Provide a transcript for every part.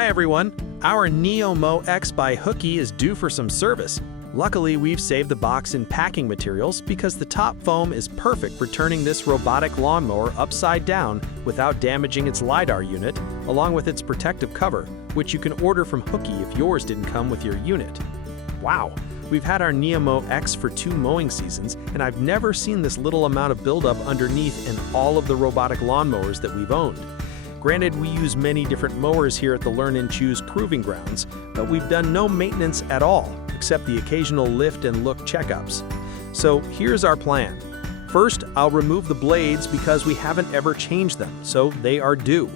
Hi everyone! Our Neomow X by Hookii is due for some service. Luckily, we've saved the box in packing materials because the top foam is perfect for turning this robotic lawnmower upside down without damaging its LiDAR unit, along with its protective cover, which you can order from Hookii if yours didn't come with your unit. Wow! We've had our Neomow X for 2 mowing seasons, and I've never seen this little amount of buildup underneath in all of the robotic lawnmowers that we've owned. Granted, we use many different mowers here at the Learn and Choose Proving Grounds, but we've done no maintenance at all, except the occasional lift and look checkups. So here's our plan. First, I'll remove the blades because we haven't ever changed them, so they are due.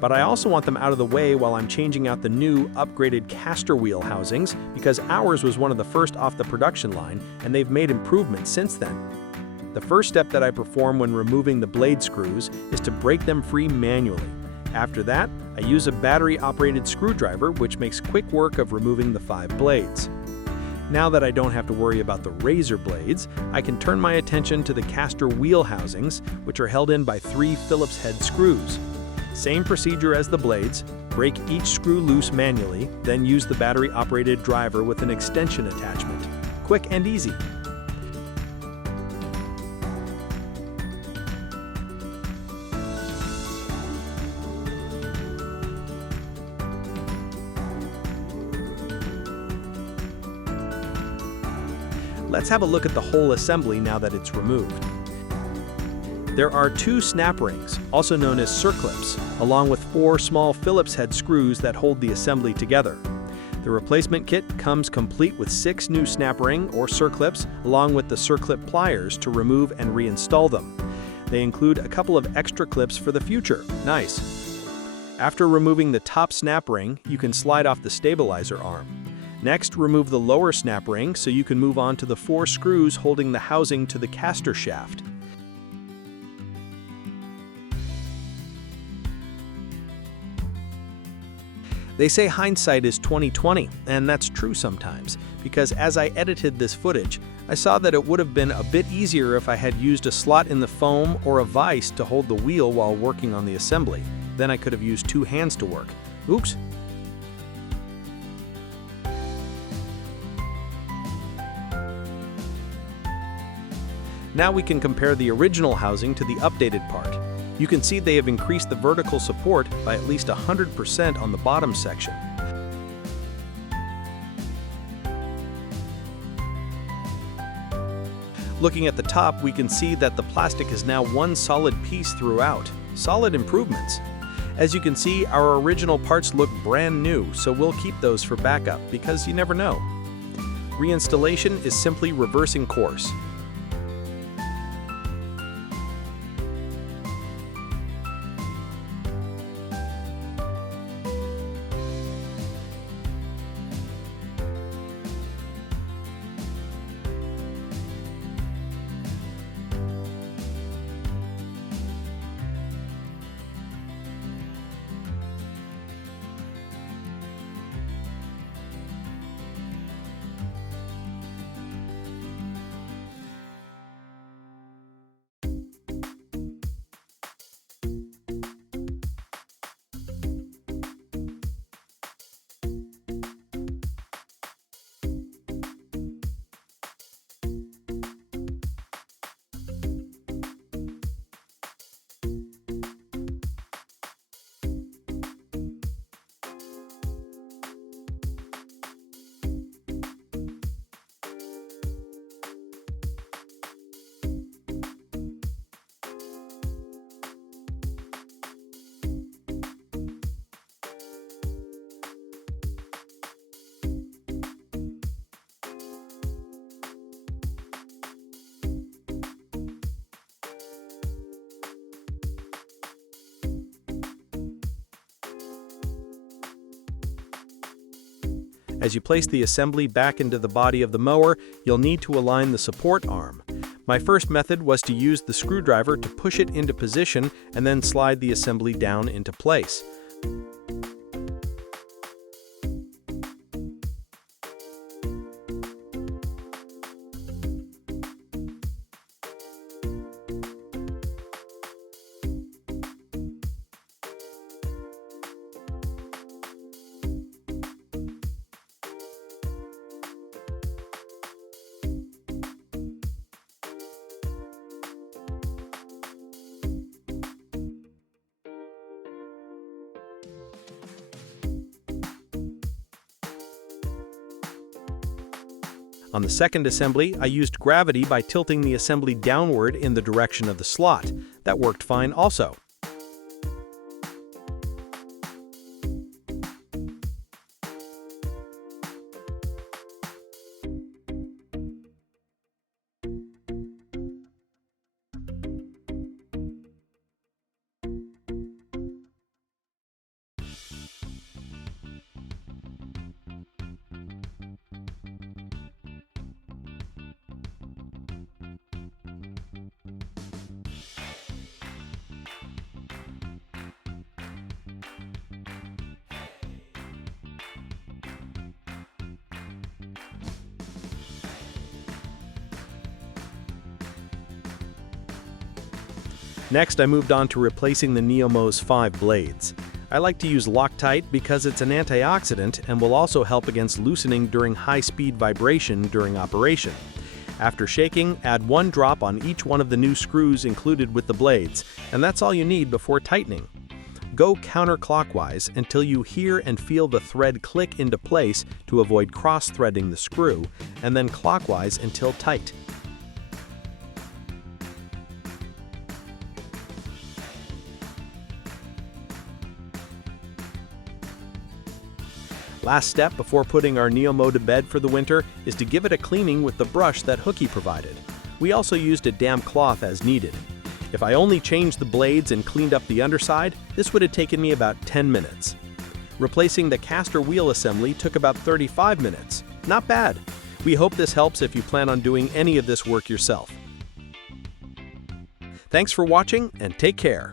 But I also want them out of the way while I'm changing out the new, upgraded caster wheel housings because ours was one of the first off the production line, and they've made improvements since then. The first step that I perform when removing the blade screws is to break them free manually. After that, I use a battery-operated screwdriver, which makes quick work of removing the 5 blades. Now that I don't have to worry about the razor blades, I can turn my attention to the caster wheel housings, which are held in by 3 Phillips head screws. Same procedure as the blades, break each screw loose manually, then use the battery-operated driver with an extension attachment. Quick and easy. Let's have a look at the whole assembly now that it's removed. There are 2 snap rings, also known as circlips, along with 4 small Phillips head screws that hold the assembly together. The replacement kit comes complete with 6 new snap ring or circlips, along with the circlip pliers to remove and reinstall them. They include a couple of extra clips for the future. Nice. After removing the top snap ring, you can slide off the stabilizer arm. Next, remove the lower snap ring so you can move on to the 4 screws holding the housing to the caster shaft. They say hindsight is 20/20, and that's true sometimes, because as I edited this footage, I saw that it would have been a bit easier if I had used a slot in the foam or a vise to hold the wheel while working on the assembly. Then I could have used 2 hands to work. Oops! Now we can compare the original housing to the updated part. You can see they have increased the vertical support by at least 100% on the bottom section. Looking at the top, we can see that the plastic is now one solid piece throughout. Solid improvements. As you can see, our original parts look brand new, so we'll keep those for backup because you never know. Reinstallation is simply reversing course. As you place the assembly back into the body of the mower, you'll need to align the support arm. My first method was to use the screwdriver to push it into position and then slide the assembly down into place. On the second assembly, I used gravity by tilting the assembly downward in the direction of the slot. That worked fine also. Next, I moved on to replacing the Neomow's 5 blades. I like to use Loctite because it's an antioxidant and will also help against loosening during high-speed vibration during operation. After shaking, add 1 drop on each one of the new screws included with the blades, and that's all you need before tightening. Go counterclockwise until you hear and feel the thread click into place to avoid cross-threading the screw, and then clockwise until tight. Last step before putting our Neomow to bed for the winter is to give it a cleaning with the brush that Hookii provided. We also used a damp cloth as needed. If I only changed the blades and cleaned up the underside, this would have taken me about 10 minutes. Replacing the caster wheel assembly took about 35 minutes. Not bad. We hope this helps if you plan on doing any of this work yourself. Thanks for watching and take care.